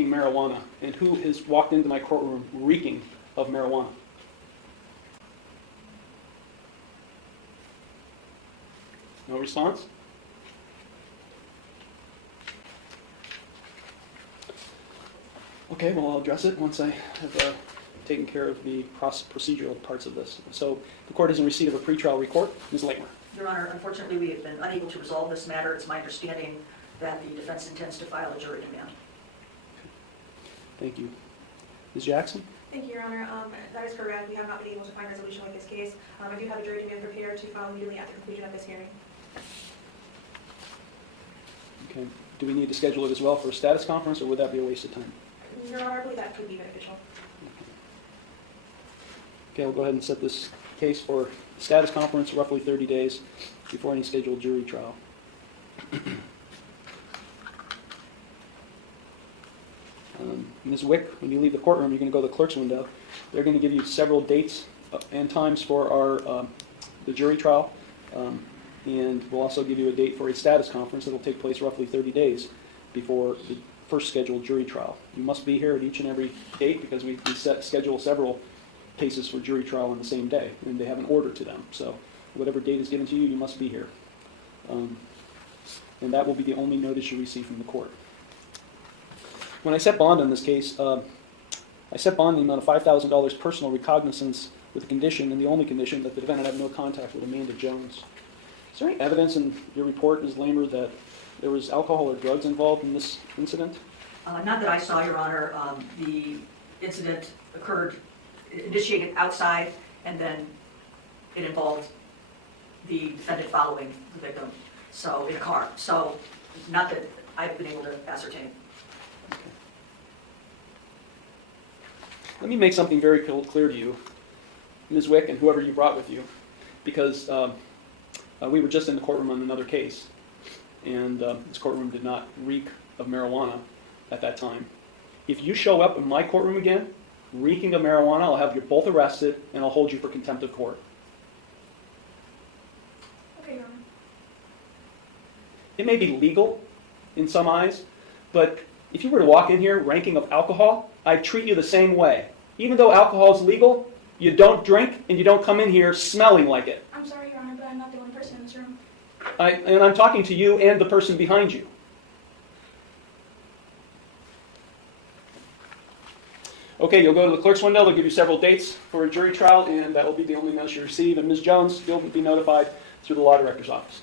smoking marijuana, and who has walked into my courtroom reeking of marijuana? No response? Okay, well, I'll address it once I have taken care of the procedural parts of this. So the court is in receipt of a pretrial report. Ms. Lakemer. Your Honor, unfortunately, we have been unable to resolve this matter. It's my understanding that the defense intends to file a jury demand. Thank you. Ms. Jackson? Thank you, Your Honor. That is correct. We have not been able to find resolution with this case. I do have a jury demand prepared to file immediately at the conclusion of this hearing. Okay. Do we need to schedule it as well for a status conference, or would that be a waste of time? Your Honor, I believe that could be beneficial. Okay, we'll go ahead and set this case for status conference, roughly 30 days before any scheduled jury trial. Ms. Wick, when you leave the courtroom, you're going to go to the clerk's window. They're going to give you several dates and times for our the jury trial, and we'll also give you a date for a status conference that will take place roughly 30 days before the first scheduled jury trial. You must be here at each and every date because we schedule several cases for jury trial on the same day, and they have an order to them. So whatever date is given to you, you must be here. And that will be the only notice you receive from the court. When I set bond on this case, I set bond in the amount of $5,000 personal recognizance with the condition, and the only condition, that the defendant have no contact with Amanda Jones. Is there any evidence in your report, Ms. Lamer, that there was alcohol or drugs involved in this incident? Not that I saw, Your Honor. The incident initiated outside, and then it involved the defendant following the victim, so in a car. So not that I've been able to ascertain. Okay. Let me make something very clear to you, Ms. Wick, and whoever you brought with you, because we were just in the courtroom on another case, and this courtroom did not reek of marijuana at that time. If you show up in my courtroom again, reeking of marijuana, I'll have you both arrested, and I'll hold you for contempt of court. Okay, Your Honor. It may be legal in some eyes, but if you were to walk in here ranking of alcohol, I'd treat you the same way. Even though alcohol is legal, you don't drink, and you don't come in here smelling like it. I'm sorry, Your Honor, but I'm not the only person in this room. And I'm talking to you and the person behind you. Okay, you'll go to the clerk's window. They'll give you several dates for a jury trial, and that will be the only notice you receive. And Ms. Jones, you'll be notified through the law director's office.